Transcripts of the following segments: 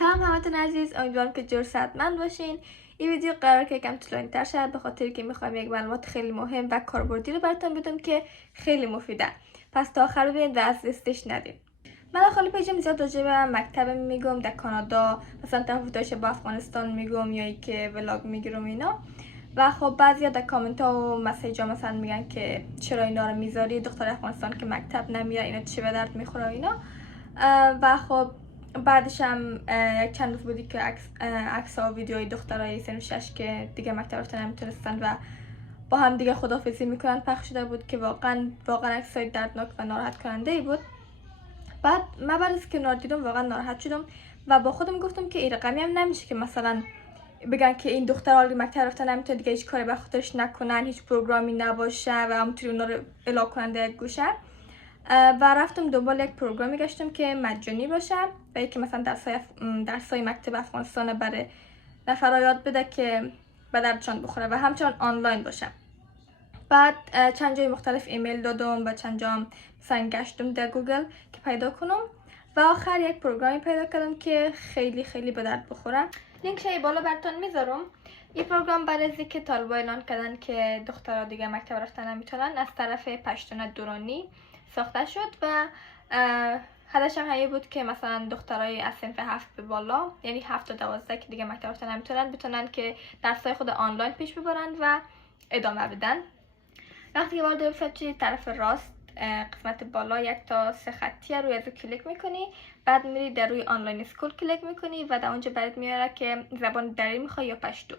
سلام همتون عزیز، امیدوارم که جور صحتمند باشین. این ویدیو قرار که یکم طولانی تر شد به خاطر که میخوام یک معلومات خیلی مهم و کاربردی رو براتون بدم که خیلی مفیده. پس تا آخر ببینید و از دستش ندید. من خالی پیجم زیاد راجع به مکتبم میگم در کانادا، مثلا تفاوتش با افغانستان میگم یا اینکه ولاگ میگیرم اینا. و خب بعضیا در کامنت ها و مسیج ها مثلا میگن که چرا اینا رو میذاری، دختر افغانستان که مکتب نمیره اینا چی به درد میخوره اینا. و خب بعدش هم یک چند روز بودی که عکس ها و ویدیوهای دخترای سن 6 که دیگه مکتب رفتن نمیتونستن و با هم دیگه خداحافظی میکنن پخش شده بود که واقعا عکسای دردناک و ناراحت کننده ای بود. بعد من از کنار دیدم واقعا ناراحت شدم و با خودم گفتم که این رقمی هم نمیشه که مثلا بگن که این دختر آلگی مکتب رفتن نمیتونه دیگه هیچ کاری به خاطرش نکنن، هیچ پروگرامی نباشه و همونطوری اونا رو الا کننده یک گوشه. و رفتم دنبال یک پروگرامی گشتم که مجانی باشه و یکی مثلا درسای مکتب افغانستان برای نفرها یاد بده که به دردشان بخوره و همچنان آنلاین باشه. بعد چند جای مختلف ایمیل دادم و چند جا مثلا گشتم در گوگل که پیدا کنم و آخر یک پروگرامی پیدا کردم که خیلی به درد بخوره. لینکش بالا براتون میذارم. این پروگرام برای که طالبا اعلان کردن که دخترها دیگه مکتب رفتن نمیتونن از طرف پشتون دورانی ساخته شد و هدفش هم همین بود که مثلا دخترای از صنف 7 به بالا، یعنی 7 تا 12 که دیگه مکتب رفتن نمیتونن، بتونن که درسای خود آنلاین پیش ببرن و ادامه بدن. وقتی که وارد وبسایت شدی طرف راست قسمت بالا یک تا 3 خطیه روی ازو کلیک میکنی، بعد میری در روی آنلاین اسکول کلیک میکنی و در اونجا برات میاره که زبان دری میخوای یا پشتو.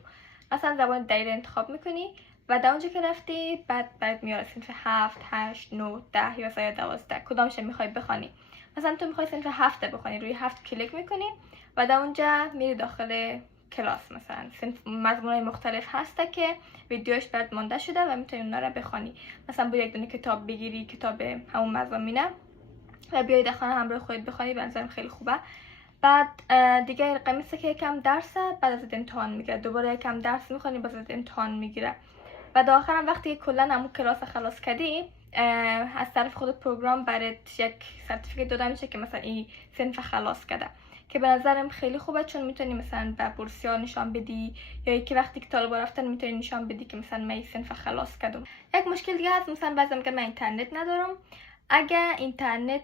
مثلا زبان دری رو انتخاب میکنی و در اونجا که رفتی بعد برات میاره صنف 7 8 9 10 11 یا 12 کدامش میخوای بخوانی. مثلا تو میخوای صنف 7 بخوانی، روی 7 کلیک میکنی و در اونجا میری داخل کلاس. مثلا مضمونای مختلف هسته که ویدیوش برات مونده شده و میتونی اونا رو بخوانی. مثلا با یک دونه کتاب بگیری، کتاب همون مضامینه و بیای در خانه همراه خودت بخوانی، به نظرم خیلی خوبه. بعد دیگه قمیصه که یکم درسه، بعد از امتحان میگیره، دوباره یکم درس میخوانی، بعد از امتحان میگیره و در آخرم وقتی کلا همون کلاس خلاص کردی از طرف خودت پروگرام برات یک سرتیفیکت داده میشه که مثلا این صنف خلاص کرده، که به نظرم خیلی خوبه چون میتونی مثلا به بورسیا نشان بدی یا اینکه وقتی که طالبا رفتن میتونی نشان بدی که مثلا من این صنف خلاص کردم. یک مشکل دیگه هست، مثلا بعضی میگن من اینترنت ندارم. اگه اینترنت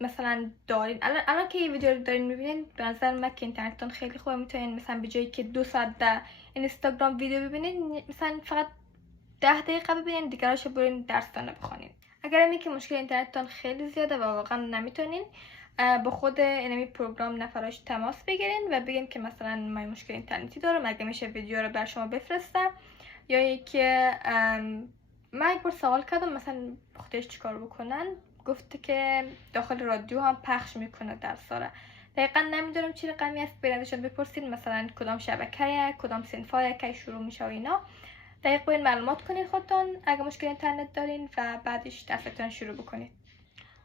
مثلا دارین، الان که این ویدیو رو دارین میبینین، به نظر من که اینترنتتون خیلی خوبه، میتونین مثلا به جایی که 2 ساعت در اینستاگرام ویدیو ببینین مثلا فقط 10 دقیقه ببینین، دیگراشو برین درستون بخونین. اگر اینکه که مشکل اینترنتتون خیلی زیاده و واقعا نمیتونین، با خود اینمی پروگرام نفراش تماس بگیرین و بگین که مثلا من مشکل اینترنتی دارم، اگه میشه ویدیو رو بر شما بفرستم. یا اینکه من یک بار سوال کردم مثلا خودش چیکار بکنن، گفته که داخل رادیو هم پخش میکنه درس‌ها رو. دقیقا نمیدونم چی رقمی است، برندشون بپرسین مثلا کدام شبکه کدام صنفای کی شروع میشه و اینا. دقیق باید معلومات کنین خودتون اگه مشکل اینترنت دارین و بعدش درستون شروع بکنید.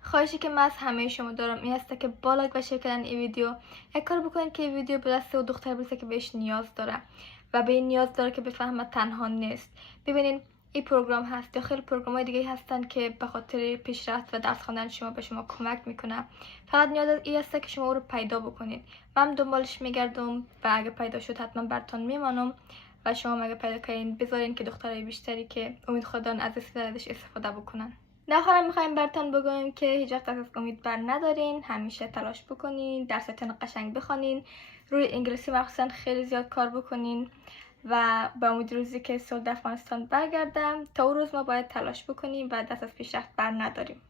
خواهشی که من از همه شما دارم این است که با لایک و شیر کردن این ویدیو یک کار بکنین که این ویدیو به دست و دختر برسه که بهش نیاز داره و به این نیاز داره که بفهمه تنها نیست. ببینین این پروگرام هست یا خیلی پروگرام‌های دیگه هستن که به خاطر پیشرفت و درس خواندن شما به شما کمک میکنه. فقط نیاز این است که شما او رو پیدا بکنید. من دنبالش میگردم و اگه پیدا شد حتما براتون میمانم و شما اگه پیدا کردین بذارین که دخترای بیشتری که امید خودن از استفاده بکنن. در آخر میخوایم براتون بگم که هیچ وقت از امید بر ندارین، همیشه تلاش بکنین، درستون قشنگ بخونین، روی انگلیسی مخصوصا خیلی زیاد کار بکنین و با امید روزی که صلح افغانستان برگردم تا اون روز ما باید تلاش بکنیم و دست از پیشرفت بر نداریم.